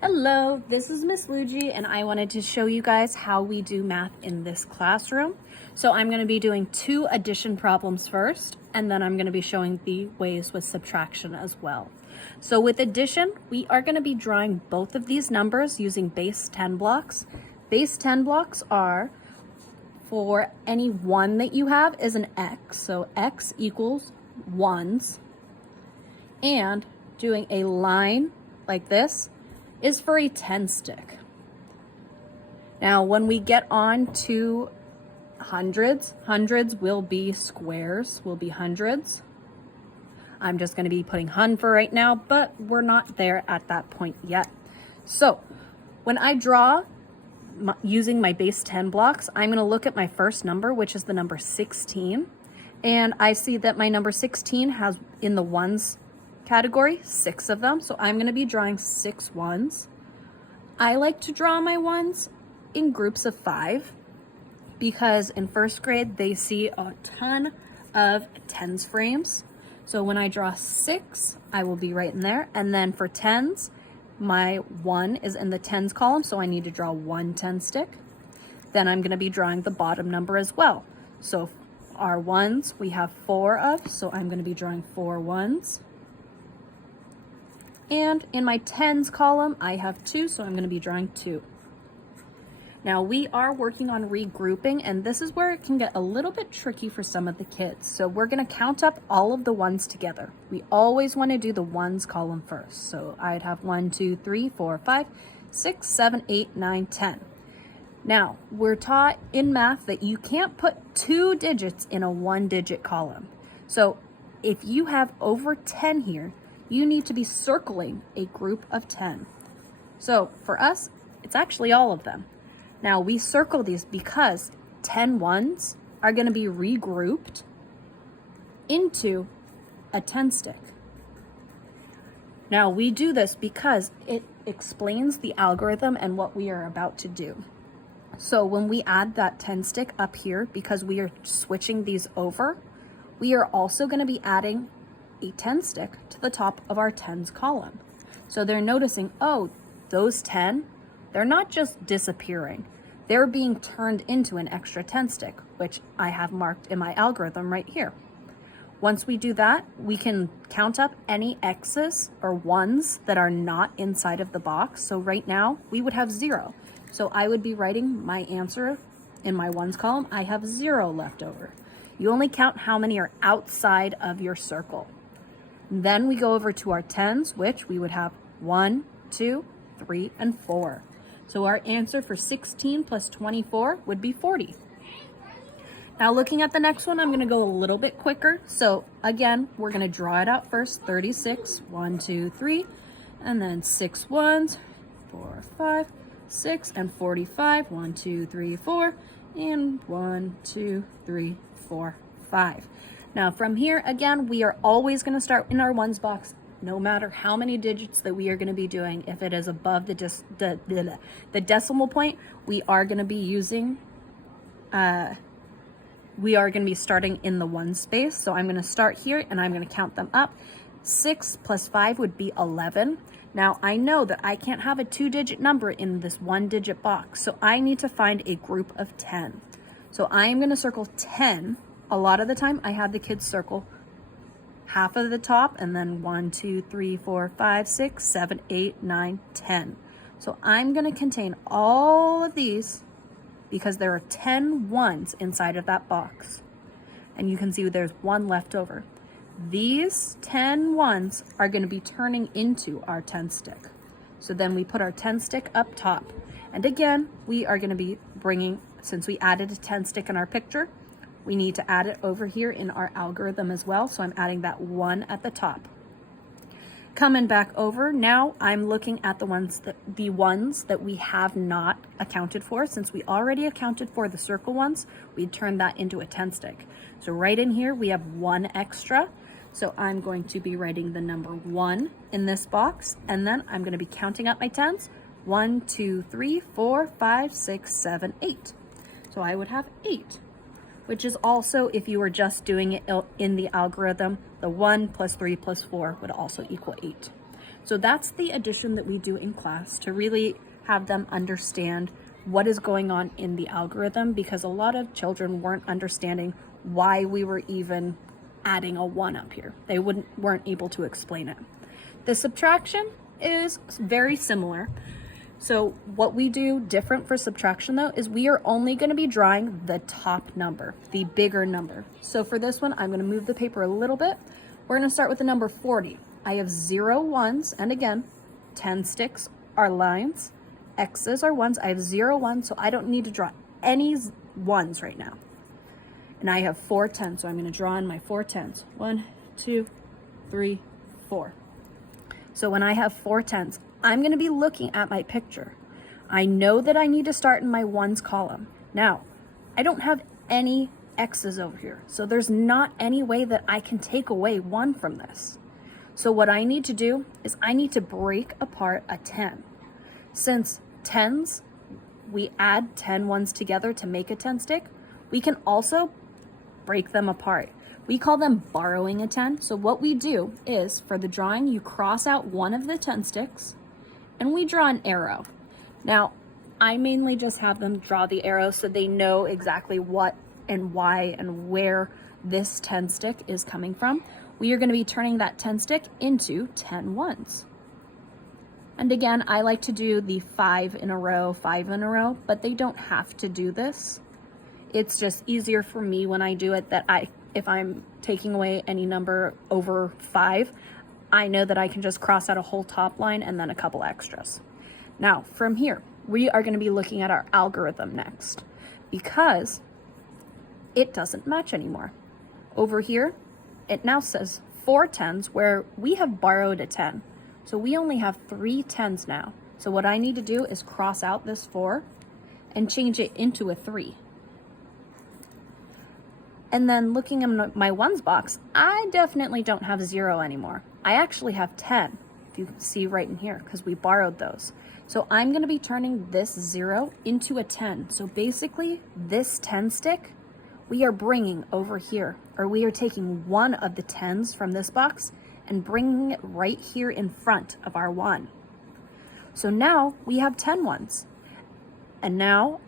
Hello, this is Miss Lougee, and I wanted to show you guys how we do math in this classroom. So I'm going to be doing 2 addition problems first, and then I'm going to be showing the ways with subtraction as well. So with addition, we are going to be drawing both of these numbers using base 10 blocks. Base 10 blocks are, for any 1 that you have is an x, so x equals 1s, and doing a line like this is for a 10 stick. Now, when we get on to hundreds will be squares, will be hundreds. I'm just going to be putting hun for right now, but we're not there at that point yet. So when I draw using my base 10 blocks, I'm going to look at my first number, which is the number 16. And I see that my number 16 has in the ones category 6 of them, so I'm going to be drawing 6 ones. I like to draw my ones in groups of 5 because in first grade they see a ton of tens frames. So when I draw 6, I will be right in there, and then for tens, my 1 is in the tens column, so I need to draw 1 10 stick. Then I'm going to be drawing the bottom number as well. So our ones we have 4 of, so I'm going to be drawing 4 ones. And in my tens column, I have 2, so I'm going to be drawing 2. Now we are working on regrouping, and this is where it can get a little bit tricky for some of the kids. So we're going to count up all of the ones together. We always want to do the ones column first. So I'd have 1, 2, 3, 4, 5, 6, 7, 8, 9, 10. Now, we're taught in math that you can't put 2 digits in a 1-digit column. So if you have over 10 here, you need to be circling a group of 10. So for us, it's actually all of them. Now we circle these because 10 ones are going to be regrouped into a 10 stick. Now we do this because it explains the algorithm and what we are about to do. So when we add that 10 stick up here, because we are switching these over, we are also going to be adding a 10 stick to the top of our tens column. So they're noticing, oh, those 10, they're not just disappearing. They're being turned into an extra 10 stick, which I have marked in my algorithm right here. Once we do that, we can count up any x's or ones that are not inside of the box. So right now we would have 0. So I would be writing my answer in my ones column. I have 0 left over. You only count how many are outside of your circle. Then we go over to our tens, which we would have 1, 2, 3, and 4. So our answer for 16 plus 24 would be 40. Now looking at the next one, I'm going to go a little bit quicker. So again, we're going to draw it out first. 36, 1, 2, 3, and then 6 ones, 4, 5, 6, and 45, 1, 2, 3, 4, and 1, 2, 3, 4, 5. Now from here, again, we are always going to start in our ones box, no matter how many digits that we are going to be doing. If it is above the decimal point, we are going to be using, we are going to be starting in the one space. So I'm going to start here and I'm going to count them up. 6 plus 5 would be 11. Now I know that I can't have a 2-digit number in this 1-digit box, so I need to find a group of 10. So I am going to circle 10. A lot of the time I have the kids circle half of the top and then 1, 2, 3, 4, 5, 6, 7, 8, 9, 10. So I'm going to contain all of these because there are 10 ones inside of that box. And you can see there's 1 left over. These 10 ones are going to be turning into our 10 stick. So then we put our 10 stick up top. And again, we are going to be bringing, since we added a 10 stick in our picture, we need to add it over here in our algorithm as well. So I'm adding that 1 at the top. Coming back over, now I'm looking at the ones that we have not accounted for. Since we already accounted for the circle ones, we turn that into a 10 stick. So right in here, we have 1 extra. So I'm going to be writing the number 1 in this box, and then I'm going to be counting up my tens. 1, 2, 3, 4, 5, 6, 7, 8. So I would have 8. Which is also, if you were just doing it in the algorithm, the 1 plus 3 plus 4 would also equal 8. So that's the addition that we do in class to really have them understand what is going on in the algorithm, because a lot of children weren't understanding why we were even adding a 1 up here. They weren't able to explain it. The subtraction is very similar. So what we do different for subtraction though is we are only going to be drawing the top number, the bigger number. So for this one, I'm going to move the paper a little bit. We're going to start with the number 40. I have 0 ones, and again, 10 sticks are lines, X's are ones. I have 0 ones, so I don't need to draw any ones right now. And I have 4 tens, so I'm going to draw in my 4 tens. 1, 2, 3, 4. So when I have 4 tens, I'm going to be looking at my picture. I know that I need to start in my ones column. Now, I don't have any X's over here, so there's not any way that I can take away 1 from this. So what I need to do is I need to break apart a 10. Since tens, we add 10 ones together to make a 10 stick, we can also break them apart. We call them borrowing a 10. So what we do is, for the drawing, you cross out one of the 10 sticks and we draw an arrow. Now, I mainly just have them draw the arrow so they know exactly what and why and where this 10 stick is coming from. We are going to be turning that 10 stick into 10 ones. And again, I like to do the 5 in a row, 5 in a row, but they don't have to do this. It's just easier for me when I do it that if I'm taking away any number over 5, I know that I can just cross out a whole top line and then a couple extras. Now, from here, we are going to be looking at our algorithm next, because it doesn't match anymore. Over here, it now says 4 tens where we have borrowed a 10. So we only have 3 tens now. So what I need to do is cross out this 4 and change it into a 3. And then looking at my ones box, I definitely don't have 0 anymore. I actually have 10, if you can see right in here, because we borrowed those. So I'm going to be turning this 0 into a 10. So basically, this 10 stick, we are bringing over here, or we are taking one of the 10s from this box and bringing it right here in front of our 1. So now we have 10 ones. And now,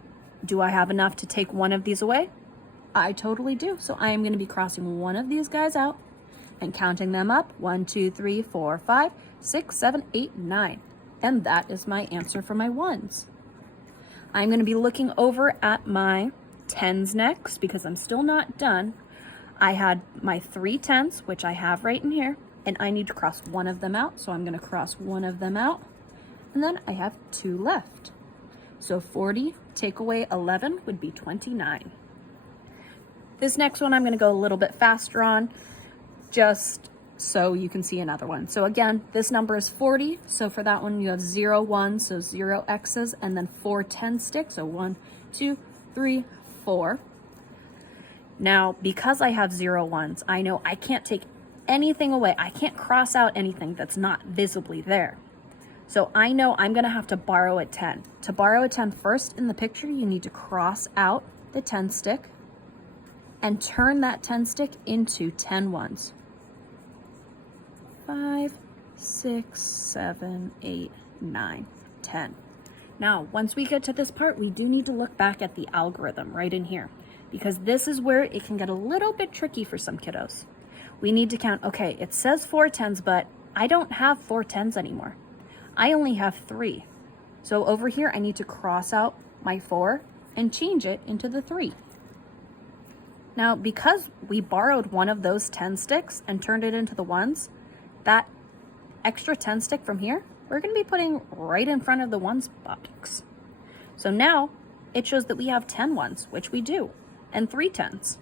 do I have enough to take one of these away? I totally do. So I am going to be crossing one of these guys out and counting them up. 1, 2, 3, 4, 5, 6, 7, 8, 9. And that is my answer for my ones. I'm going to be looking over at my tens next, because I'm still not done. I had my 3 tens, which I have right in here, and I need to cross one of them out. So I'm going to cross one of them out, and then I have 2 left. So 40 take away 11 would be 29. This next one I'm going to go a little bit faster on, just so you can see another one. So again, this number is 40. So for that one, you have 0 ones, so 0 X's, and then 4 10 sticks. So 1, 2, 3, 4. Now, because I have 0 ones, I know I can't take anything away. I can't cross out anything that's not visibly there. So I know I'm going to have to borrow a 10. To borrow a 10 first in the picture, you need to cross out the 10 stick and turn that 10 stick into 10 ones. 5, 6, 7, 8, 9, 10. Now, once we get to this part, we do need to look back at the algorithm right in here, because this is where it can get a little bit tricky for some kiddos. We need to count, okay, it says 4 tens, but I don't have 4 tens anymore. I only have 3. So over here, I need to cross out my 4 and change it into the 3. Now, because we borrowed one of those 10 sticks and turned it into the ones, that extra 10 stick from here, we're going to be putting right in front of the ones box. So now it shows that we have 10 ones, which we do, and 3 tens.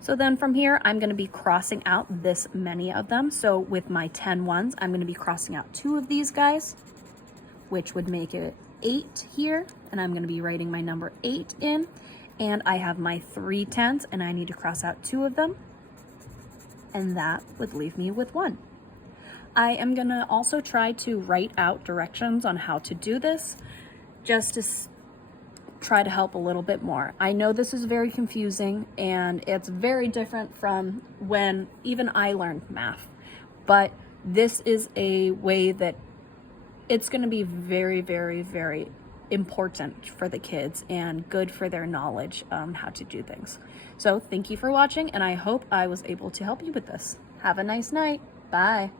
So then from here, I'm going to be crossing out this many of them. So with my 10 ones, I'm going to be crossing out 2 of these guys, which would make it 8 here. And I'm going to be writing my number 8 in. And I have my 3 tens, and I need to cross out 2 of them. And that would leave me with 1. I am going to also try to write out directions on how to do this, just to try to help a little bit more. I know this is very confusing, and it's very different from when even I learned math, but this is a way that it's going to be very, very, very important for the kids and good for their knowledge on how to do things. So thank you for watching, and I hope I was able to help you with this. Have a nice night. Bye.